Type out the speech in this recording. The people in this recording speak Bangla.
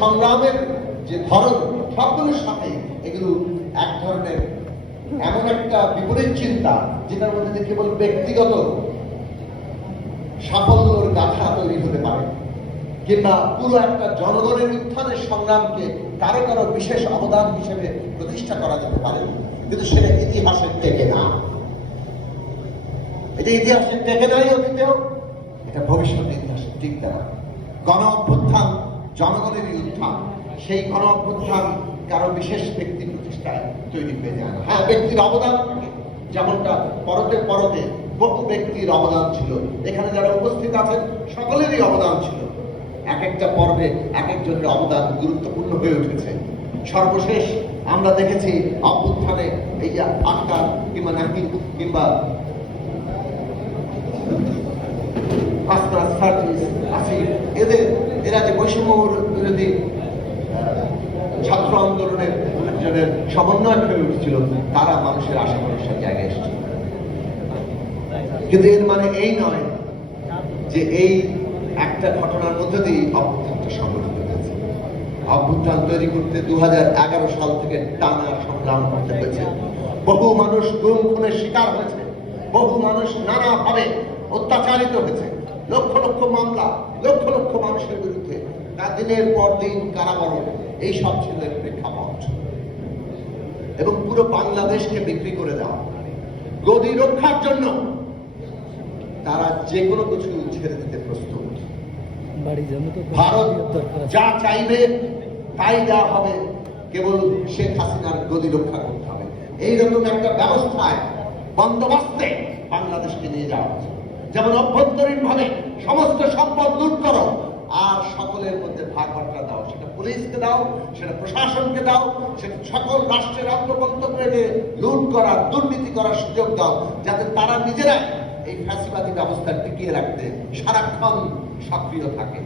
সংগ্রামের যে ধরন সবগুলোর সাথে এগুলো এক ধরনের এমন একটা বিপরীত চিন্তা যেটার মধ্যে কেবল ব্যক্তিগত সাফল্যের গাথা তৈরি হতে পারে, কিংবা পুরো একটা জনগণের উত্থানের সংগ্রামকে কারো কারো বিশেষ অবদান হিসেবে প্রতিষ্ঠা করা যেতে পারে, কিন্তু সেটা ইতিহাসের টেকে না। এটা ইতিহাসের টেকে নাই অতীতেও, এটা ভবিষ্যতে ইতিহাসের টিকতে না। গণ অভ্যুত্থান জনগণেরই উত্থান, সেই গণ অভ্যুত্থান কারো বিশেষ ব্যক্তি প্রতিষ্ঠায় তৈরি হয়ে যায় না। হ্যাঁ, ব্যক্তির অবদান থাকে, যেমনটা পরতে পরতে বহু ব্যক্তির অবদান ছিল, এখানে যারা উপস্থিত আছেন সকলেরই অবদান ছিল। এক একটা পর্বে এক একজনের অবদান গুরুত্বপূর্ণ হয়ে উঠেছে। সর্বশেষ আমরা দেখেছি অভ্যুত্থানে এই যে আক্তার কিংবা নাহিদ কিংবা এরা যে বৈষম্য বিরোধী ছাত্র আন্দোলনের একজনের সমন্বয় হয়ে উঠেছিল, তারা মানুষের আশা ভরসার জায়গায় এসেছিল। কিন্তু এর মানে এই নয় যে এই একটা ঘটনার মধ্যে দিয়ে অভ্যুত্থানটা সংগঠিত হয়েছে। অভ্যুত্থান তৈরি করতে 2011 সাল থেকে টানা সংগ্রাম করতে হয়েছে। বহু মানুষ গুম খুনের শিকার হয়েছে, বহু মানুষ নানাভাবে অত্যাচারিত হয়েছে, লক্ষ লক্ষ মামলা, লক্ষ লক্ষ মানুষের বিরুদ্ধে তা দিনের পর দিন কারাবরণ, এই সব ছিল এর প্রেক্ষাপট। এবং পুরো বাংলাদেশকে বিক্রি করে দেওয়া, গদি রক্ষার জন্য তারা যে কোনো কিছু ছেড়ে দিতে প্রস্তুত। ভারত যা চাইবে তাই দেওয়া হবে, কেবল শেখ হাসিনার গদি রক্ষা করতে হবে। এইরকম একটা ব্যবস্থায় বন্দোবস্তে বাংলাদেশকে নিয়ে যাওয়া হচ্ছে। যেমন অভ্যন্তরীণ ভাবে সমস্ত সম্পদ লুট করো, আর সকলের মধ্যে ভাগ বাট্টা দাও, সেটা পুলিশকে দাও, সেটা প্রশাসনকে দাও, সেটা সকল রাষ্ট্রের অন্তর্গত লুট করার, দুর্নীতি করার সুযোগ দাও, যাতে তারা নিজেরাই এই ফ্যাসিবাদী ব্যবস্থা টিকিয়ে রাখতে সারাক্ষণ সক্রিয় থাকে।